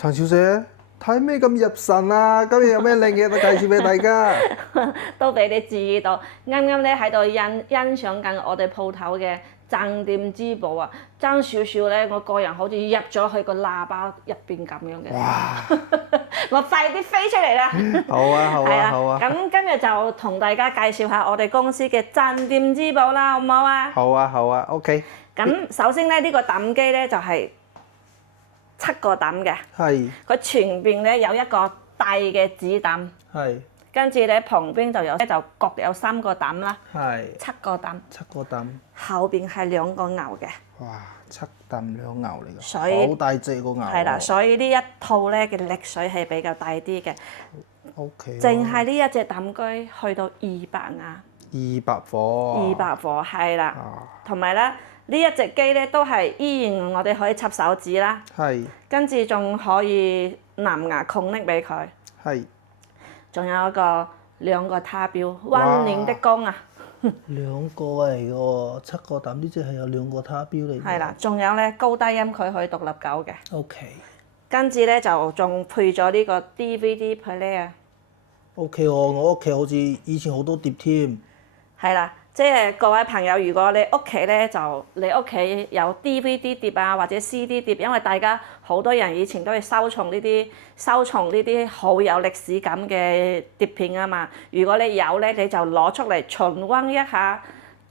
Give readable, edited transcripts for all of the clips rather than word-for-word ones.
陳小姐睇咩咁入神啊？今日有咩靚嘢都介紹俾大家。都俾你注意到，啱啱咧喺度欣賞緊我哋鋪頭嘅鎮店之寶啊！爭少少咧，我個人好似入咗去個喇叭入邊咁樣嘅。哇！我快啲飛出嚟啦！好啊，好啊，好啊。咁今日就同大家介紹下我哋公司嘅鎮店之寶啦，好唔好啊？好啊，好啊，OK。咁首先咧，呢個揼機咧就係7個揼嘅。係。佢前邊咧有一個大嘅子揼。係。跟住咧旁邊就各有3個揼啦。係。7個揼。7個揼。後邊係2個牛嘅。哇！7揼2牛嚟㗎。所以好大隻個牛。係啦，所以呢一套咧嘅力水係比較大啲嘅。OK。淨係呢一隻揼機去到200瓦。200火。200火係啦。啊。同埋咧呢一隻機咧都係依然我哋可以插手指啦。係。跟住仲可以藍牙控拎俾佢。係。仲有一個2個他錶，溫暖的光啊！2個嚟嘅喎，7個揼呢隻係有2個他錶嚟嘅。係啦，仲有咧高低音佢可以獨立搞嘅。OK。跟住咧就仲配咗呢個 DVD player。OK 喎，我屋企好似以前好多碟添。係啦，即係各位朋友，如果你屋企咧就你屋企有 DVD 碟啊或者 CD 碟，因為大家好多人以前都係收藏呢啲好有歷史感嘅碟片啊嘛。如果你有咧，你就攞出嚟重溫一下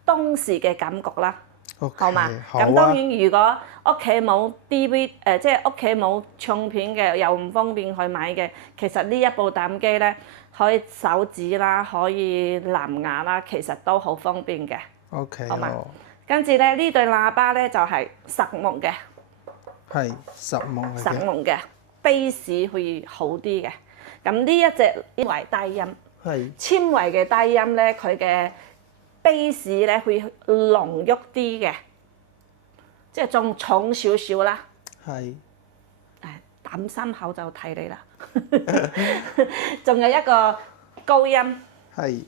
當時嘅感覺啦。Okay，好嘛？好啊。咁當然，如果屋企冇 DVD，即係屋企冇唱片嘅，又唔方便去買嘅，其實呢一部揼機咧，可以手指啦，可以藍牙啦，其實都好方便嘅。OK。好嘛？跟住咧，呢對喇叭咧就係實木嘅。係實木嚟嘅。實木嘅 ，bass 會好啲嘅。咁呢一隻稱為低音。係。纖維嘅低音咧，佢嘅bass咧會濃郁啲嘅，即係仲重少少啦。係。揼心口就睇你啦。仲有一個高音。係。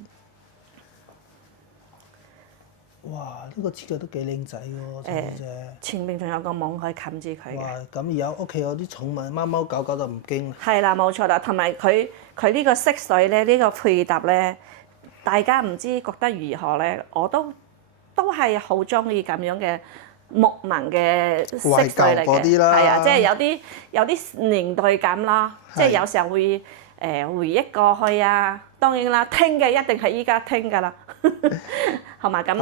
哇！呢個設計都幾靚仔喎，陳小姐。前面仲有個網可以冚住佢嘅。哇！咁而家屋企有啲寵物貓貓狗狗就唔驚。係啦，冇錯啦，同埋佢呢個色水咧，呢個配搭咧，大家唔知覺得如何咧？我都係好中意咁樣嘅木紋嘅色水嚟嘅。係啊，即係有啲年代感啦，即係有時候會回憶過去啊。當然啦，聽嘅一定係依家聽㗎啦。係嘛？咁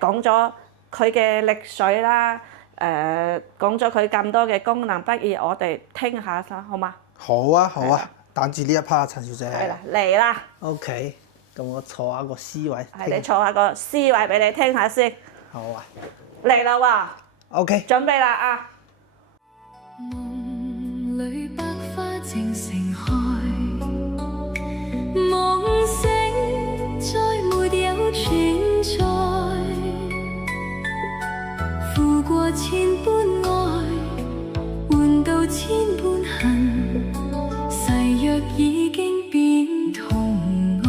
講咗佢嘅力水啦，講咗佢咁多嘅功能，不如我哋聽下啦，好嘛？好啊，好啊，等住呢一 part，陳小姐。係啦，嚟啦。OK，咁我坐下個 C 位。係你坐下個 C 位俾你聽下先。好啊。嚟啦喎。OK。準備啦啊！夢裏百花正盛開，夢醒再沒有存在，負過千般愛，換到千般恨，誓約已經變同愛，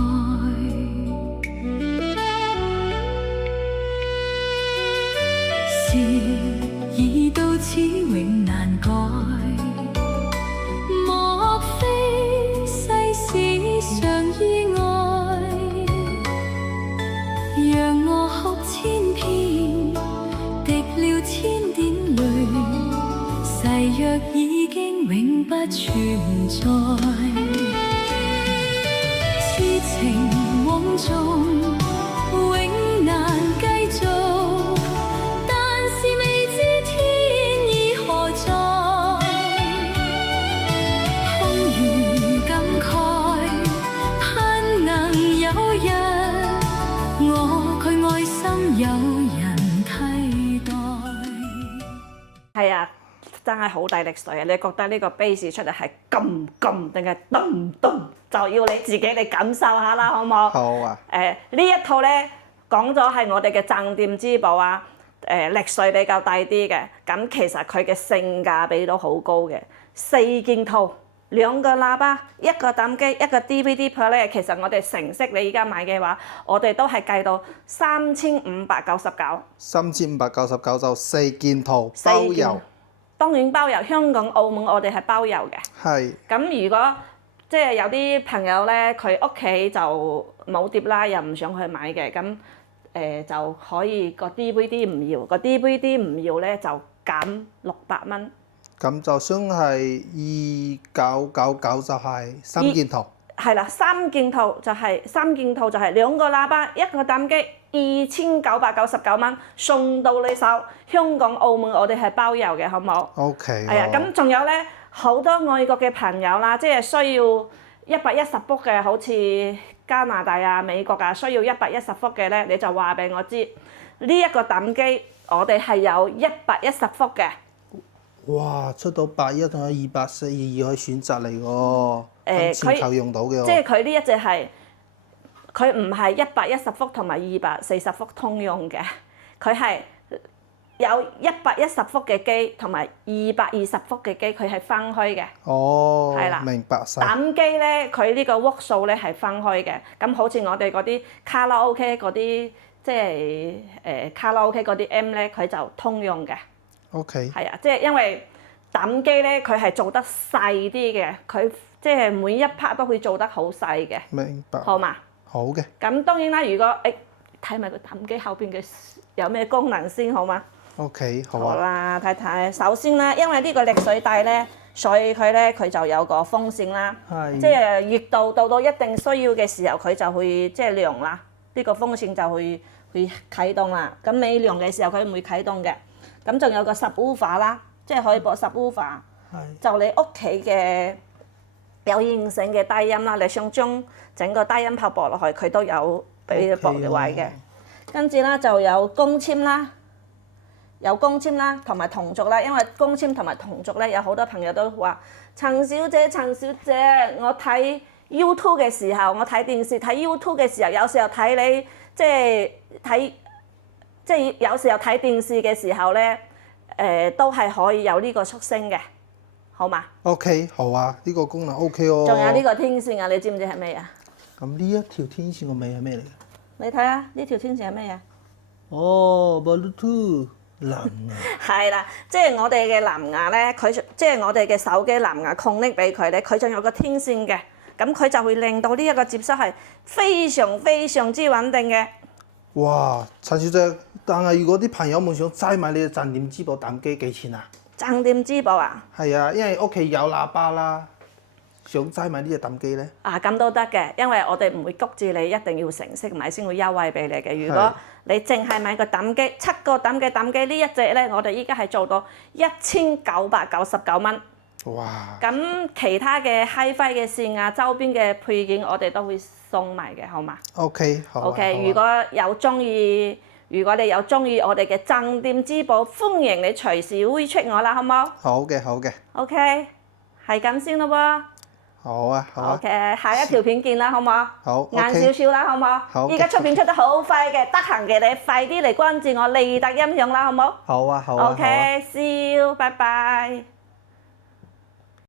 事已到此永難改，莫非世事常意外，讓我哭千遍，滴了千點淚，誓約已經永不存在，痴情夢中永難繼續，但是未知天意何在，空餘感慨，盼能有日我佢愛心有人替代。係啊，真係好大力水啊！你覺得呢個 bass 出嚟係咁咁定係咚咚？就要你自己嚟感受下啦，好唔好？好啊。呢一套咧講咗係我哋嘅鎮店之寶啊，力水比較大啲嘅，咁其實佢嘅性價比都好高嘅，4件套，2個喇叭，1個揼機，1個 DVD player，其實我哋成色你而家買嘅話，我哋都係計到3599。3599就4件套包郵。當然包郵，香港、澳門我哋係包郵嘅。係咁如果即係有啲朋友咧，佢屋企就冇碟啦，又唔想去買嘅，咁就可以個 DVD 唔要，個 DVD 唔要咧就減600蚊。咁就相係2999就係3件套。係啦，三件套就係2個喇叭，一個膽機，2999蚊送到你手。香港、澳門我哋係包郵嘅，好唔好？ OK。係啊，咁仲有咧，好多外國嘅朋友啦，即係需要110伏嘅，好似加拿大啊、美國啊，需要110伏嘅咧，你就話俾我知，呢一個膽機我哋係有110伏嘅。哇！出到81仲有242可以選擇嚟喎，全球用到嘅喎。即係佢呢一隻係，佢唔係110伏同埋240伏通用嘅，佢係有110伏嘅機同埋220伏嘅機，佢係分開嘅。哦，係啦，明白晒。膽機咧，佢呢個伏數咧係分開嘅。咁好似我哋嗰啲卡拉 OK 嗰啲，即係卡拉 OK 嗰啲 M 咧，佢就通用嘅。OK。係啊，即係因為膽機咧，佢係做得細啲嘅，佢即係每一 part 都會做得好細嘅。明白。好嘛？好嘅。咁當然啦，如果睇埋個膽機後邊嘅有咩功能先，好嗎？ OK，好好啊。啦，睇睇。首先啦，因為呢個瀝水底咧，所以佢就有個風扇啦，係。即係熱度到到一定需要嘅時候，佢就會即係涼啦。呢個風扇就會啟動啦。咁未涼嘅時候，佢唔會啟動嘅。咁仲有個 subwoofer 啦，即係可以播 subwoofer，就你屋企嘅有現成嘅低音啦，你想將整個低音炮播落去，佢都有俾你播嘅位嘅。跟住啦就有公籤啦，同埋銅燭啦，因為公籤同埋銅燭咧，有好多朋友都話陳小姐，我睇 YouTube 嘅時候，我睇電視睇 YouTube 嘅時候，有時候睇你即係有時候睇電視嘅時候咧，都係可以有呢個速升嘅，好嘛 OK， 好啊，呢個功能 OK 哦。仲有呢個天線啊，你知唔知係咩啊？咁呢一條天線個尾係咩嚟嘅？你睇下呢條天線係咩啊？哦 ，Bluetooth 藍牙。係啦，即係我哋嘅藍牙咧，即係我哋嘅手機藍牙 connect 俾佢咧，佢仲有個天線嘅，咁佢就會令到呢一個接收係非常非常之穩定嘅。哇，陳小姐，但係如果啲朋友們想齋買你嘅鎮店之寶膽機幾錢啊？鎮店之寶啊？係啊，因為屋企有喇叭啦，想齋買呢隻膽機咧。啊，咁都得嘅，因為我哋唔會谷住你一定要成色買先會優惠俾你嘅。如果你淨係買個膽機，7個膽機呢一隻咧，我哋依家係做到1999蚊。哇！咁其他嘅 HiFi 嘅線啊，周邊嘅配件我哋都會送埋嘅，好嘛 OK， 好啊。OK，好啊。如果你有中意我哋嘅鎮店之寶，歡迎你隨時 WeChat我啦，好冇？好嘅，好嘅。 OK，係咁先咯喎。好啊，好啊。 OK，下一條片見啦，好冇？好。晏少少啦，好冇？好嘅。依家出片出得好快嘅，得閒嘅你快啲嚟關注我利達音響啦，好冇？好啊，好啊。 OK，see you，拜拜。